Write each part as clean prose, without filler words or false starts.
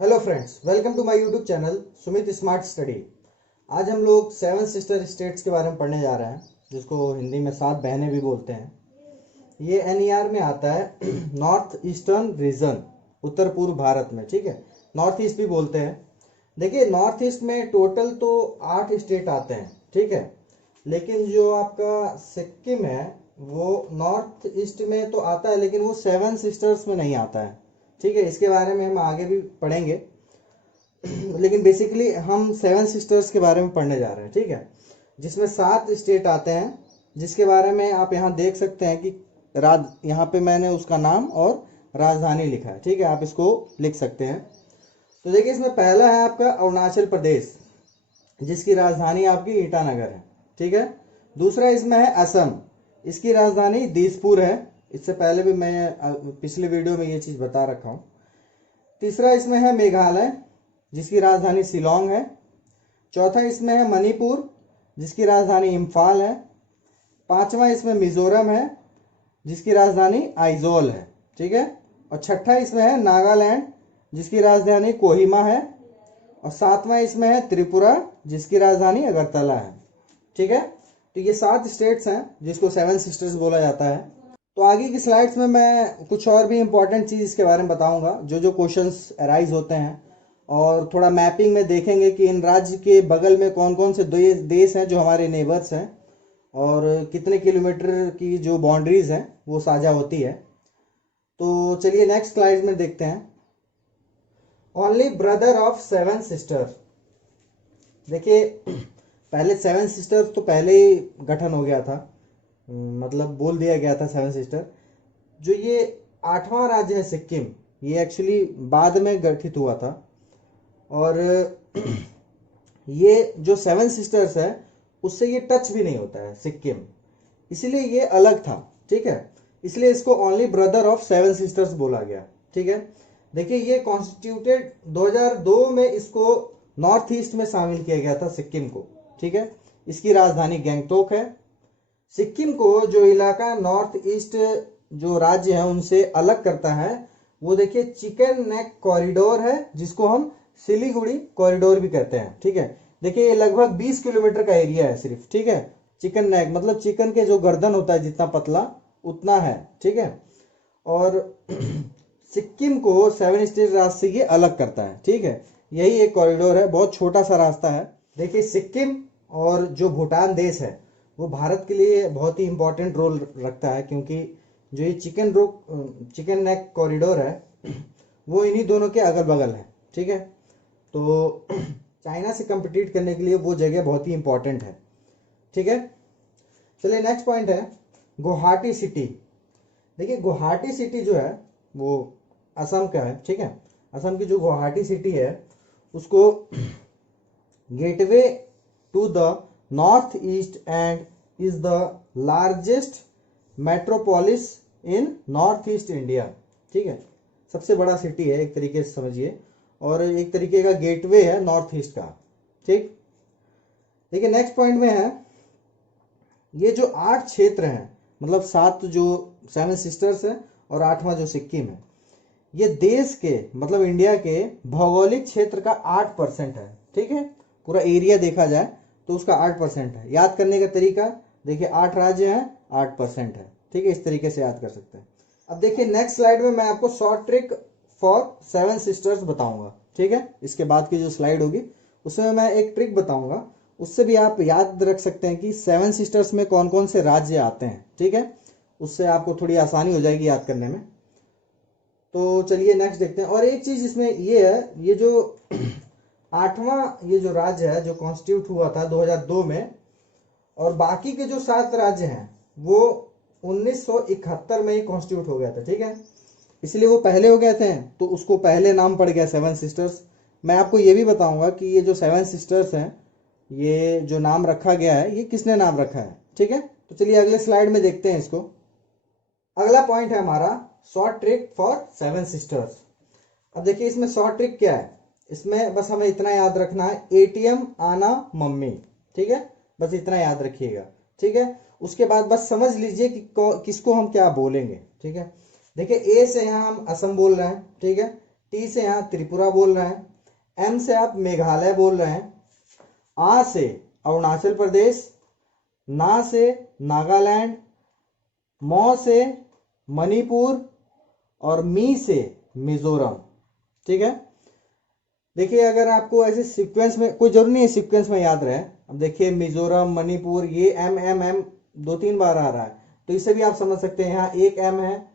Hello friends, welcome to my YouTube channel Sumit smart study. आज हम लोग सेवन सिस्टर स्टेट्स के बारे में पढ़ने जा रहे हैं, जिसको हिंदी में सात बहनें भी बोलते हैं। ये एनईआर में आता है नॉर्थ ईस्टर्न रीजन, उत्तर पूर्व भारत में। ठीक है, नॉर्थ ईस्ट भी बोलते हैं। देखिए, नॉर्थ ईस्ट में टोटल तो 8 स्टेट आते हैं। ठीक है, लेकिन जो आपका सिक्किम है वो नॉर्थ ईस्ट में तो आता है, लेकिन वो सेवन सिस्टर्स में नहीं आता है। ठीक है, इसके बारे में हम आगे भी पढ़ेंगे, लेकिन बेसिकली हम सेवन सिस्टर्स के बारे में पढ़ने जा रहे हैं। ठीक है, जिसमें 7 स्टेट आते हैं, जिसके बारे में आप यहाँ देख सकते हैं कि यहाँ पे मैंने उसका नाम और राजधानी लिखा है। ठीक है, आप इसको लिख सकते हैं। तो देखिए, इसमें पहला है आपका अरुणाचल प्रदेश, जिसकी राजधानी आपकी ईटानगर है। ठीक है, दूसरा इसमें है असम, इसकी राजधानी दिसपुर है। इससे पहले भी मैं पिछले वीडियो में ये चीज़ बता रखा हूँ। तीसरा इसमें है मेघालय, जिसकी राजधानी शिलोंग है। चौथा इसमें है मणिपुर, जिसकी राजधानी इम्फाल है। पांचवा इसमें मिजोरम है, जिसकी राजधानी आइजोल है। ठीक है, और छठा इसमें है नागालैंड, जिसकी राजधानी कोहिमा है। और सातवां इसमें है त्रिपुरा, जिसकी राजधानी अगरतला है। ठीक है, तो ये 7 स्टेट्स हैं जिसको सेवन सिस्टर्स बोला जाता है। तो आगे की स्लाइड्स में मैं कुछ और भी इंपॉर्टेंट चीज़ इसके बारे में बताऊंगा, जो क्वेश्चंस अराइज होते हैं, और थोड़ा मैपिंग में देखेंगे कि इन राज्य के बगल में कौन कौन से देश हैं जो हमारे नेबर्स हैं, और कितने किलोमीटर की जो बाउंड्रीज हैं वो साझा होती है। तो चलिए नेक्स्ट स्लाइड में देखते हैं। Only brother of seven sister. देखिए, पहले सेवन सिस्टर्स तो पहले ही गठन हो गया था, मतलब बोल दिया गया था सेवन सिस्टर। जो ये 8वां राज्य है सिक्किम, ये एक्चुअली बाद में गठित हुआ था। और ये जो सेवन सिस्टर्स है उससे ये टच भी नहीं होता है सिक्किम, इसलिए ये अलग था। ठीक है, इसलिए इसको only brother of seven sisters बोला गया। ठीक है, देखिए, ये कॉन्स्टिट्यूटेड 2002 में इसको नॉर्थ ईस्ट में शामिल किया गया था सिक्किम को। ठीक है, इसकी राजधानी गैंगटोक है। सिक्किम को जो इलाका नॉर्थ ईस्ट जो राज्य है उनसे अलग करता है, वो देखिए चिकन नेक कॉरिडोर है, जिसको हम सिलीगुड़ी कॉरिडोर भी कहते हैं। ठीक है, देखिए, ये लगभग 20 किलोमीटर का एरिया है सिर्फ। ठीक है, चिकन नेक मतलब चिकन के जो गर्दन होता है जितना पतला उतना है। ठीक है, और सिक्किम को सेवन स्टेट रास्ते से ये अलग करता है। ठीक है, यही एक कॉरिडोर है, बहुत छोटा सा रास्ता है। देखिए, सिक्किम और जो भूटान देश है वो भारत के लिए बहुत ही इंपॉर्टेंट रोल रखता है, क्योंकि जो ये चिकन नेक कॉरिडोर है वो इन्हीं दोनों के अगल बगल है। ठीक है, तो चाइना से compete करने के लिए वो जगह बहुत ही इंपॉर्टेंट है। ठीक है, चलिए नेक्स्ट पॉइंट है गुवाहाटी सिटी। देखिए, गुवाहाटी सिटी जो है वो असम का है। ठीक है, असम की जो गुवाहाटी सिटी है उसको gateway to the north east and is the largest metropolis in north east India. ठीक है, सबसे बड़ा सिटी है एक तरीके से समझिए, और एक तरीके का गेटवे है नॉर्थ ईस्ट का। ठीक, देखिए नेक्स्ट पॉइंट में है ये जो 8 क्षेत्र हैं, मतलब 7 जो सेवन सिस्टर्स है और 8वां जो सिक्किम है, ये देश के मतलब इंडिया के भौगोलिक क्षेत्र का 8% है। ठीक है, पूरा एरिया देखा जाए तो उसका 8% है। याद करने का तरीका देखिए, 8 राज्य हैं, 8% है। ठीक है, इस तरीके से याद कर सकते हैं। अब देखिए नेक्स्ट स्लाइड में मैं आपको short trick for seven sisters बताऊंगा। ठीक है, इसके बाद की जो स्लाइड होगी उसमें मैं एक ट्रिक बताऊंगा, उससे भी आप याद रख सकते हैं कि सेवन सिस्टर्स में कौन कौन से राज्य आते हैं। ठीक है, उससे आपको थोड़ी आसानी हो जाएगी याद करने में। तो चलिए नेक्स्ट देखते हैं। और एक चीज इसमें ये है, ये जो 8वां ये जो राज्य है जो कॉन्स्टिट्यूट हुआ था 2002 में, और बाकी के जो 7 राज्य हैं वो 1971 में ही कॉन्स्टिट्यूट हो गया था। ठीक है, इसलिए वो पहले हो गए थे, तो उसको पहले नाम पड़ गया सेवन सिस्टर्स। मैं आपको ये भी बताऊंगा कि ये जो सेवन सिस्टर्स हैं, ये जो नाम रखा गया है ये किसने नाम रखा है। ठीक है, तो चलिए अगले स्लाइड में देखते हैं इसको। अगला पॉइंट है हमारा short trick for seven sisters. अब देखिए, इसमें शॉर्ट ट्रिक क्या है, इसमें बस हमें इतना याद रखना है, एटीएम आना मम्मी। ठीक है, बस इतना याद रखिएगा। ठीक है, उसके बाद बस समझ लीजिए कि किसको हम क्या बोलेंगे। ठीक है, देखिए, ए से यहाँ हम असम बोल रहे हैं। ठीक है, टी से यहाँ त्रिपुरा बोल रहे हैं, एम से आप मेघालय बोल रहे हैं, आ से अरुणाचल प्रदेश, ना से नागालैंड, मौ से मणिपुर और मी से मिजोरम। ठीक है, देखिए अगर आपको ऐसे सीक्वेंस में, कोई जरूरी नहीं है सीक्वेंस में याद रहे। अब देखिए मिजोरम, मणिपुर, ये एम एम एम 2-3 बार आ रहा है, तो इसे भी आप समझ सकते हैं। यहाँ एक एम है,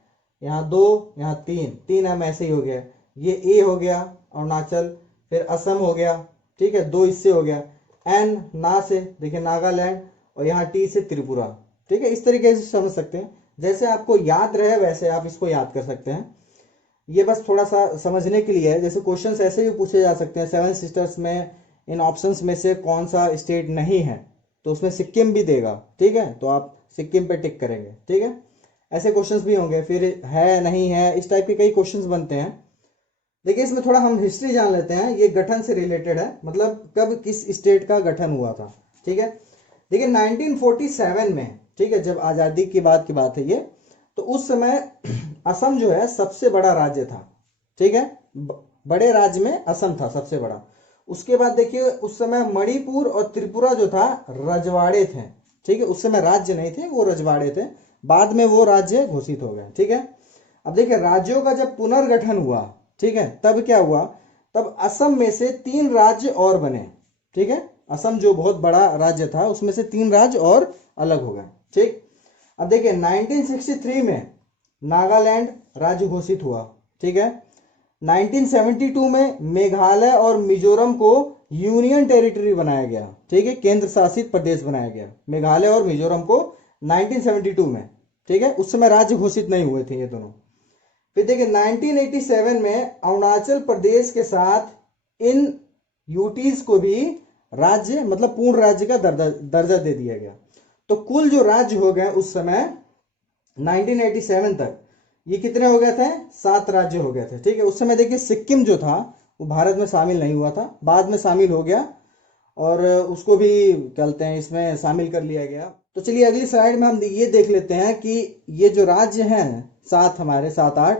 यहाँ 2, यहाँ 3 एम ऐसे ही हो गया। ये ए हो गया अरुणाचल, फिर असम हो गया, ठीक है, 2 इससे हो गया। एन ना से देखिए नागालैंड, और यहाँ टी से त्रिपुरा। ठीक है, इस तरीके से समझ सकते हैं। जैसे आपको याद रहे वैसे आप इसको याद कर सकते हैं। ये बस थोड़ा सा समझने के लिए है। जैसे क्वेश्चंस ऐसे भी पूछे जा सकते हैं, 7 सिस्टर्स में इन ऑप्शंस में से कौन सा स्टेट नहीं है, तो उसमें सिक्किम भी देगा। ठीक है, तो आप सिक्किम पे टिक करेंगे। ठीक है, ऐसे क्वेश्चंस भी होंगे। फिर है नहीं है, इस टाइप के कई क्वेश्चंस बनते हैं। देखिए इसमें थोड़ा हम हिस्ट्री जान लेते हैं, ये गठन से रिलेटेड है, मतलब कब किस स्टेट का गठन हुआ था। ठीक है, देखिए 1947 में, ठीक है, जब आजादी की बात है ये, तो उस समय असम जो है सबसे बड़ा राज्य था। ठीक है, बड़े राज्य में असम था सबसे बड़ा। उसके बाद देखिए उस समय मणिपुर और त्रिपुरा जो था रजवाड़े थे। ठीक है, उस समय राज्य नहीं थे, वो रजवाड़े थे, बाद में वो राज्य घोषित हो गए। ठीक है, अब देखिए राज्यों का जब पुनर्गठन हुआ, ठीक है, तब क्या हुआ, तब असम में से 3 राज्य और बने। ठीक है, असम जो बहुत बड़ा राज्य था उसमें से 3 राज्य और अलग हो गए। ठीक, अब देखिए 1963 में नागालैंड राज्य घोषित हुआ। ठीक है, 1972 में मेघालय और मिजोरम को यूनियन टेरिटरी बनाया गया। ठीक है, केंद्र शासित प्रदेश बनाया गया मेघालय और मिजोरम को 1972 में। ठीक है, उस समय राज्य घोषित नहीं हुए थे ये दोनों। फिर देखिए 1987 में अरुणाचल प्रदेश के साथ इन यूटीज को भी राज्य, मतलब पूर्ण राज्य का दर्जा दे दिया गया। तो कुल जो राज्य हो गए उस समय 1987 तक, ये कितने हो गए थे, 7 राज्य हो गए थे। ठीक है, उस समय देखिए सिक्किम जो था वो भारत में शामिल नहीं हुआ था, बाद में शामिल हो गया और उसको भी कहते हैं इसमें शामिल कर लिया गया। तो चलिए अगली स्लाइड में हम ये देख लेते हैं कि ये जो राज्य हैं 7, हमारे 7-8,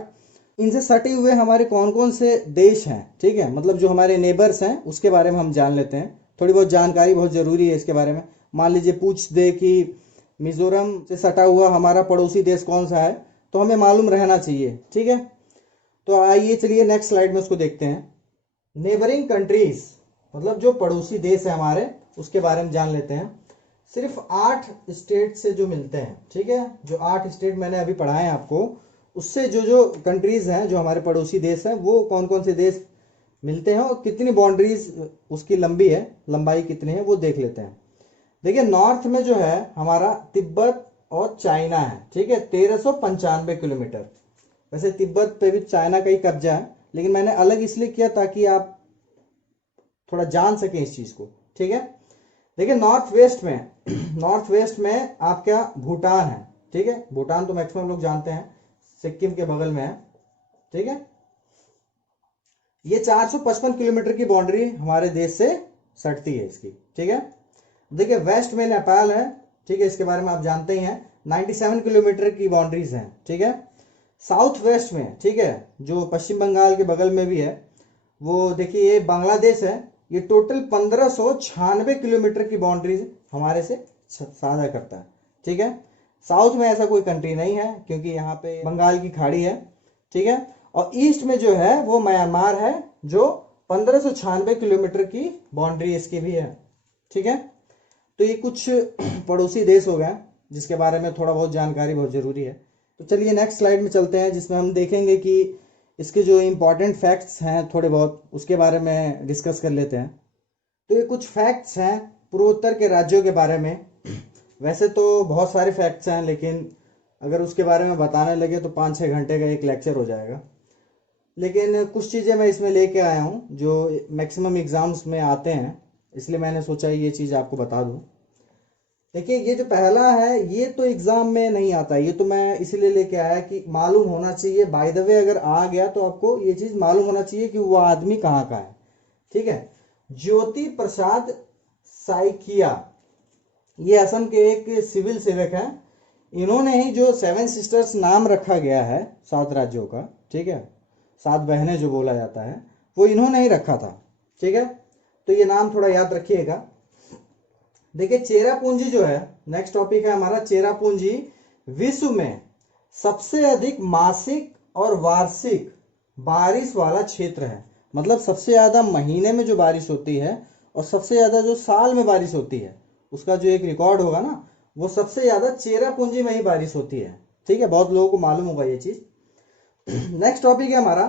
इनसे सटे हुए हमारे कौन कौन से देश हैं। ठीक है, मतलब जो हमारे नेबर्स हैं उसके बारे में हम जान लेते हैं। थोड़ी बहुत जानकारी बहुत जरूरी है इसके बारे में। मान लीजिए पूछ दे कि मिजोरम से सटा हुआ हमारा पड़ोसी देश कौन सा है, तो हमें मालूम रहना चाहिए। ठीक है, तो आइए चलिए नेक्स्ट स्लाइड में उसको देखते हैं। नेबरिंग कंट्रीज, मतलब जो पड़ोसी देश है हमारे, उसके बारे में जान लेते हैं। सिर्फ 8 स्टेट से जो मिलते हैं। ठीक है, जो 8 स्टेट मैंने अभी पढ़ाए हैं आपको, उससे जो कंट्रीज हैं, जो हमारे पड़ोसी देश हैं, वो कौन कौन से देश मिलते हैं और कितनी बाउंड्रीज उसकी लंबी है, लंबाई कितनी है, वो देख लेते हैं। देखिए नॉर्थ में जो है हमारा तिब्बत और चाइना है। ठीक है, 1395 किलोमीटर। वैसे तिब्बत पे भी चाइना का ही कब्जा है, लेकिन मैंने अलग इसलिए किया ताकि आप थोड़ा जान सकें इस चीज को। ठीक है, देखिए नॉर्थ वेस्ट में नॉर्थ वेस्ट में आपका भूटान है। ठीक है, भूटान तो मैक्सिमम लोग जानते हैं, सिक्किम के बगल में है। ठीक है, ये 455 किलोमीटर की बाउंड्री हमारे देश से सटती है इसकी। ठीक है, देखिए वेस्ट में नेपाल है। ठीक है, इसके बारे में आप जानते ही हैं, 97 किलोमीटर की बाउंड्रीज हैं। ठीक है, साउथ वेस्ट में, ठीक है, जो पश्चिम बंगाल के बगल में भी है, वो देखिए ये बांग्लादेश है। ये टोटल 1596 किलोमीटर की बाउंड्रीज हमारे से साझा करता है। ठीक है, साउथ में ऐसा कोई कंट्री नहीं है क्योंकि यहाँ पे बंगाल की खाड़ी है। ठीक है, और ईस्ट में जो है वो म्यांमार है, जो 1596 किलोमीटर की बाउंड्री इसकी भी है। ठीक है, तो ये कुछ पड़ोसी देश हो गए जिसके बारे में थोड़ा बहुत जानकारी बहुत जरूरी है। तो चलिए नेक्स्ट स्लाइड में चलते हैं, जिसमें हम देखेंगे कि इसके जो इम्पोर्टेंट फैक्ट्स हैं थोड़े बहुत, उसके बारे में डिस्कस कर लेते हैं। तो ये कुछ फैक्ट्स हैं पूर्वोत्तर के राज्यों के बारे में। वैसे तो बहुत सारे फैक्ट्स हैं, लेकिन अगर उसके बारे में बताने लगे तो 5-6 घंटे का एक लेक्चर हो जाएगा। लेकिन कुछ चीज़ें मैं इसमें लेके आया हूँ जो मैक्सिमम एग्जाम्स में आते हैं, इसलिए मैंने सोचा ये चीज़ आपको बता दूँ। देखिए ये जो पहला है ये तो एग्जाम में नहीं आता, ये तो मैं इसलिए लेके आया कि मालूम होना चाहिए। बाय द वे अगर आ गया तो आपको ये चीज़ मालूम होना चाहिए कि वो आदमी कहाँ का है। ठीक है, ज्योति प्रसाद साइकिया, ये असम के एक सिविल सेवक हैं। इन्होंने ही जो 7 सिस्टर्स नाम रखा गया है 7 राज्यों का, ठीक है, सात बहनें जो बोला जाता है, वो इन्होंने ही रखा था। ठीक है, तो ये नाम थोड़ा याद रखिएगा। देखिए चेरापूंजी जो है, नेक्स्ट टॉपिक है हमारा चेरापूंजी। विश्व में सबसे अधिक मासिक और वार्षिक बारिश वाला क्षेत्र है। मतलब सबसे ज्यादा महीने में जो बारिश होती है और सबसे ज्यादा जो साल में बारिश होती है, उसका जो एक रिकॉर्ड होगा ना, वो सबसे ज्यादा चेरापूंजी में ही बारिश होती है। ठीक है, बहुत लोगों को मालूम होगा ये चीज। नेक्स्ट टॉपिक है हमारा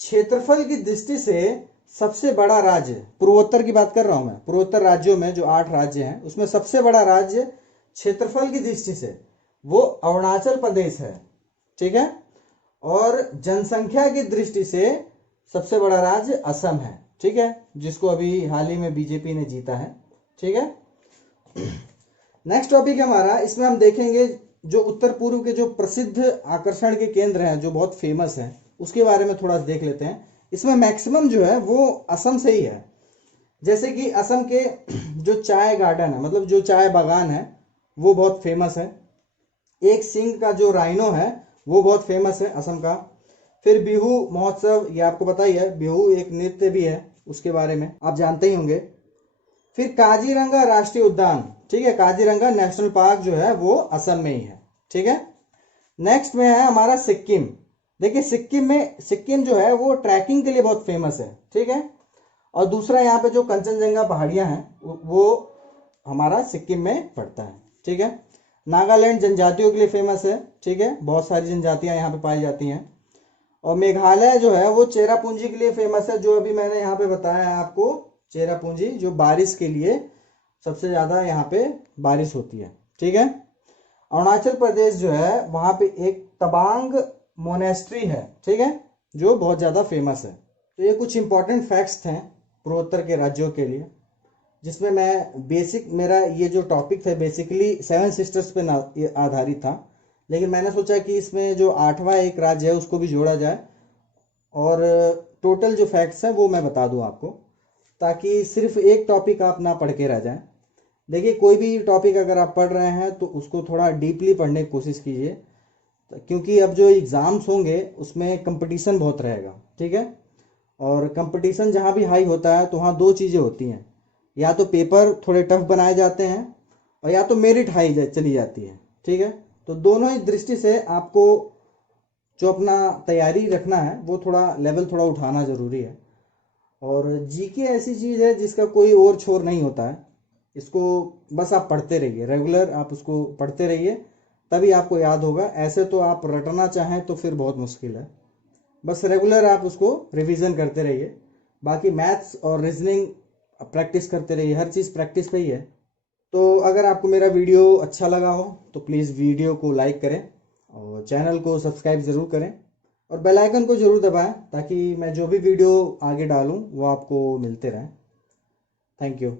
क्षेत्रफल की दृष्टि से सबसे बड़ा राज्य। पूर्वोत्तर की बात कर रहा हूं मैं, पूर्वोत्तर राज्यों में जो 8 राज्य हैं उसमें सबसे बड़ा राज्य क्षेत्रफल की दृष्टि से वो अरुणाचल प्रदेश है। ठीक है, और जनसंख्या की दृष्टि से सबसे बड़ा राज्य असम है। ठीक है, जिसको अभी हाल ही में बीजेपी ने जीता है। ठीक है, नेक्स्ट टॉपिक है हमारा, इसमें हम देखेंगे जो उत्तर पूर्व के जो प्रसिद्ध आकर्षण के केंद्र हैं जो बहुत फेमस हैं, उसके बारे में थोड़ा देख लेते हैं। इसमें मैक्सिमम जो है वो असम से ही है। जैसे कि असम के जो चाय गार्डन है, मतलब जो चाय बागान है, वो बहुत फेमस है। एक सिंह का जो राइनो है वो बहुत फेमस है असम का। फिर बिहू महोत्सव, ये आपको पता ही है, बिहू एक नृत्य भी है, उसके बारे में आप जानते ही होंगे। फिर काजीरंगा राष्ट्रीय उद्यान, ठीक है, काजीरंगा नेशनल पार्क जो है वो असम में ही है। ठीक है, नेक्स्ट में है हमारा सिक्किम। देखिए सिक्किम जो है वो ट्रैकिंग के लिए बहुत फेमस है। ठीक है, और दूसरा यहाँ पे जो कंचनजंगा पहाड़ियां हैं वो हमारा सिक्किम में पड़ता है। ठीक है, नागालैंड जनजातियों के लिए फेमस है। ठीक है, बहुत सारी जनजातियां यहाँ पे पाई जाती हैं। और मेघालय जो है वो चेरापूंजी के लिए फेमस है, जो अभी मैंने यहाँ पे बताया है आपको। चेरापूंजी जो बारिश के लिए सबसे ज्यादा यहाँ पे बारिश होती है। ठीक है, अरुणाचल प्रदेश जो है वहां पे एक तबांग मोनेस्ट्री है। ठीक है, जो बहुत ज्यादा फेमस है। तो ये कुछ इंपॉर्टेंट फैक्ट्स थे पूर्वोत्तर के राज्यों के लिए, जिसमें मैं मेरा ये जो टॉपिक था बेसिकली 7 सिस्टर्स पे आधारित था, लेकिन मैंने सोचा कि इसमें जो 8वां एक राज्य है उसको भी जोड़ा जाए और टोटल जो फैक्ट्स हैं वो मैं बता दूं आपको, ताकि सिर्फ एक टॉपिक आप ना पढ़ के रह जाएं। देखिए कोई भी टॉपिक अगर आप पढ़ रहे हैं तो उसको थोड़ा डीपली पढ़ने की कोशिश कीजिए, क्योंकि अब जो एग्ज़ाम्स होंगे उसमें कंपटीशन बहुत रहेगा। ठीक है, और कंपटीशन जहाँ भी हाई होता है तो वहाँ 2 चीज़ें होती हैं, या तो पेपर थोड़े टफ बनाए जाते हैं और या तो मेरिट हाई चली जाती है। ठीक है, तो दोनों ही दृष्टि से आपको जो अपना तैयारी रखना है वो थोड़ा लेवल थोड़ा उठाना ज़रूरी है। और जीके ऐसी चीज़ है जिसका कोई और छोर नहीं होता है, इसको बस आप पढ़ते रहिए, रेगुलर आप उसको पढ़ते रहिए, तभी आपको याद होगा। ऐसे तो आप रटना चाहें तो फिर बहुत मुश्किल है। बस रेगुलर आप उसको रिवीजन करते रहिए। बाकी मैथ्स और रीजनिंग प्रैक्टिस करते रहिए, हर चीज़ प्रैक्टिस पे ही है। तो अगर आपको मेरा वीडियो अच्छा लगा हो तो प्लीज़ वीडियो को लाइक करें और चैनल को सब्सक्राइब ज़रूर करें और बेल आइकन को ज़रूर दबाएं, ताकि मैं जो भी वीडियो आगे डालूं वो आपको मिलते रहें। Thank you.